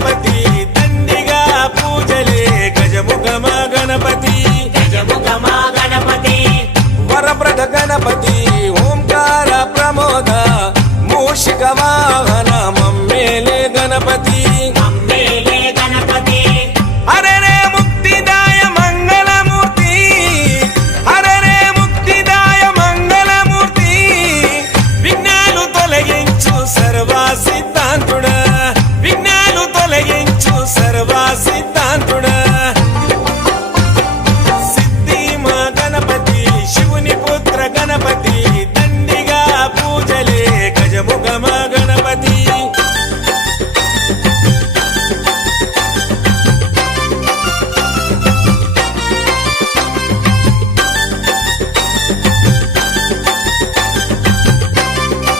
గణపతి దండిగా పూజలే గజముఖమ గణపతి గజముఖమా గణపతి వరప్రద గణపతి ఓంకార ప్రమోద మూషికమా